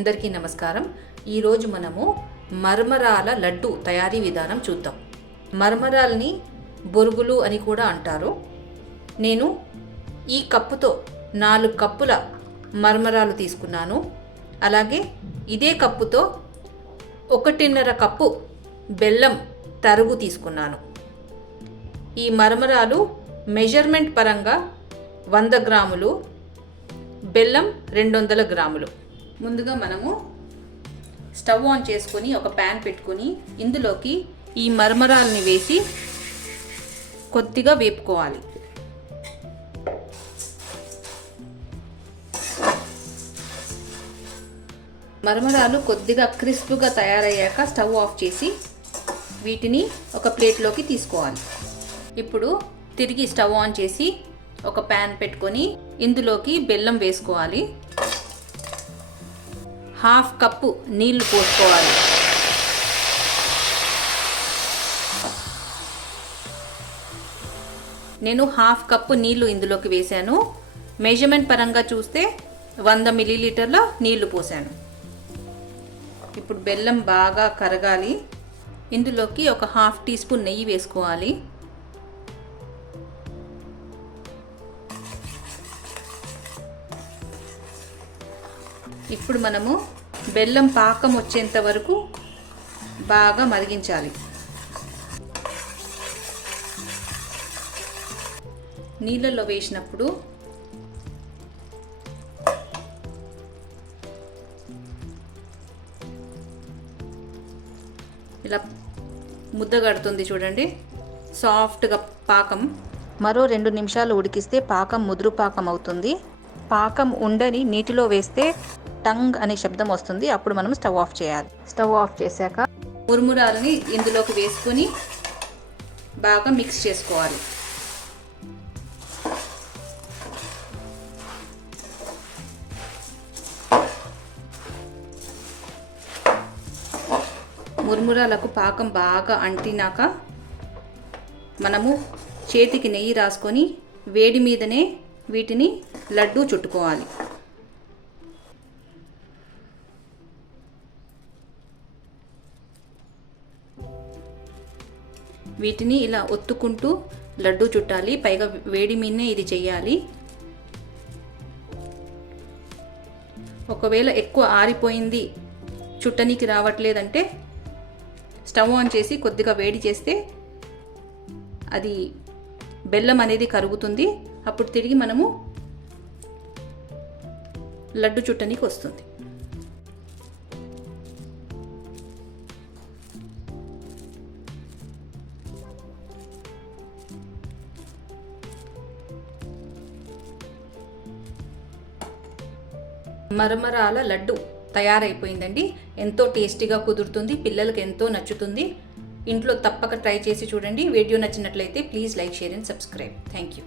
అందరికీ నమస్కారం. ఈరోజు మనము మరమరాల లడ్డు తయారీ విధానం చూద్దాం. మరమరాల్ని బొరుగులు అని కూడా అంటారు. నేను ఈ కప్పుతో 4 కప్పుల మరమరాలు తీసుకున్నాను. అలాగే ఇదే కప్పుతో 1.5 కప్పు బెల్లం తరుగు తీసుకున్నాను. ఈ మరమరాలు మెజర్మెంట్ పరంగా 100 గ్రాములు, బెల్లం 200 గ్రాములు. ముందుగా మనము స్టవ్ ఆన్ చేసుకొని ఒక ప్యాన్ పెట్టుకొని ఇందులోకి ఈ మరమరాలని వేసి కొద్దిగా వేపుకోవాలి. మరమరాలు కొద్దిగా క్రిస్ప్గా తయారయ్యాక స్టవ్ ఆఫ్ చేసి వీటిని ఒక ప్లేట్లోకి తీసుకోవాలి. ఇప్పుడు తిరిగి స్టవ్ ఆన్ చేసి ఒక ప్యాన్ పెట్టుకొని ఇందులోకి బెల్లం వేసుకోవాలి. 1/2 కప్పు నీళ్లు పోసుకోవాలి. నేను 1/2 కప్పు నీళ్లు ఇందులోకి వేశాను. మెజర్మెంట్ పరంగా చూస్తే 100 మిల్లీలీటర్ల నీళ్లు పోసాను. ఇప్పుడు బెల్లం బాగా కరగాలి. ఇందులోకి ఒక 1/2 టీ స్పూన్ నెయ్యి వేసుకోవాలి. ఇప్పుడు మనము బెల్లం పాకం వచ్చేంత వరకు బాగా మరిగించాలి. నీళ్ళల్లో వేసినప్పుడు ఇలా ముద్ద కడుతుంది చూడండి, సాఫ్ట్గా పాకం. మరో 2 నిమిషాలు ఉడికిస్తే పాకం ముదురు పాకం అవుతుంది. పాకం ఉండని నీటిలో వేస్తే టంగ్ అనే శబ్దం వస్తుంది. అప్పుడు మనం స్టవ్ ఆఫ్ చేయాలి. స్టవ్ ఆఫ్ చేశాక మురుమురాలని ఇందులోకి వేసుకొని బాగా మిక్స్ చేసుకోవాలి. మురుమురాలకు పాకం బాగా అంటినాక మనము చేతికి నెయ్యి రాసుకొని వేడి మీదనే వీటిని లడ్డు చుట్టుకోవాలి. వీటిని ఇలా ఒత్తుకుంటూ లడ్డు చుట్టాలి. పైగా వేడి మీదనే ఇది చేయాలి. ఒకవేళ ఎక్కువ ఆరిపోయింది, చుట్టనికి రావట్లేదంటే స్టవ్ ఆన్ చేసి కొద్దిగా వేడి చేస్తే అది బెల్లం అనేది కరుగుతుంది. అప్పుడు తిరిగి మనము లడ్డు చుట్టనికి వస్తుంది. మరమరాల లడ్డు తయారైపోయిందండి. ఎంతో టేస్టీగా కుదురుతుంది, పిల్లలకు ఎంతో నచ్చుతుంది. ఇంట్లో తప్పక ట్రై చేసి చూడండి. వీడియో నచ్చినట్లయితే please like, share and subscribe. Thank you.